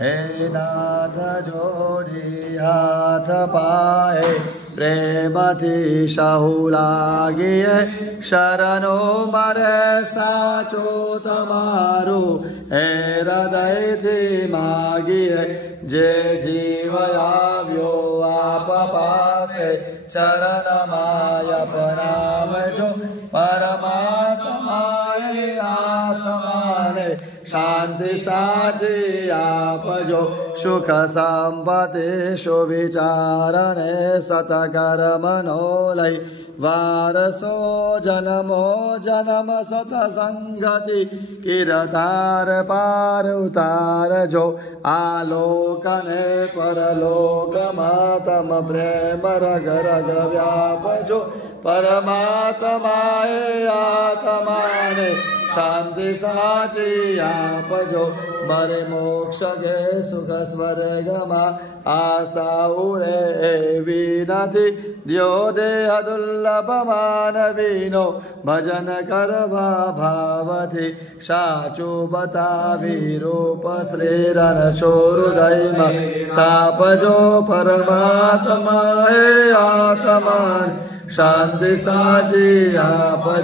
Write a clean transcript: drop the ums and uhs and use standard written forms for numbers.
हे नाथ जोड़ी हाथ पाए प्रेमथी सहु लागिए शरणो मरे साचो तमारू हे हृदयथी मागीए जे जीव आव्यो आप पासे चरण माय परामजो परमात्माए आत्माने शांति साची आपजो सुख संपत्ति सुविचारने सतकर्मनो लई वारसो जन्मो जन्म सतसंगति किरतार पार उतार जो आलोकने परलोक मातम प्रेम रग रग व्यापजो परमात्माए आत्माने शांति साची आपजो मरे मोक्ष के सुख स्वर्ग मा आशा उरे विनति द्यो देह दुर्लभ मानवीनो भजन करवा भावति साचु बतावी रूप श्रीरन हृदय सापजो परमात्मा आत्मा शांति साची आपजो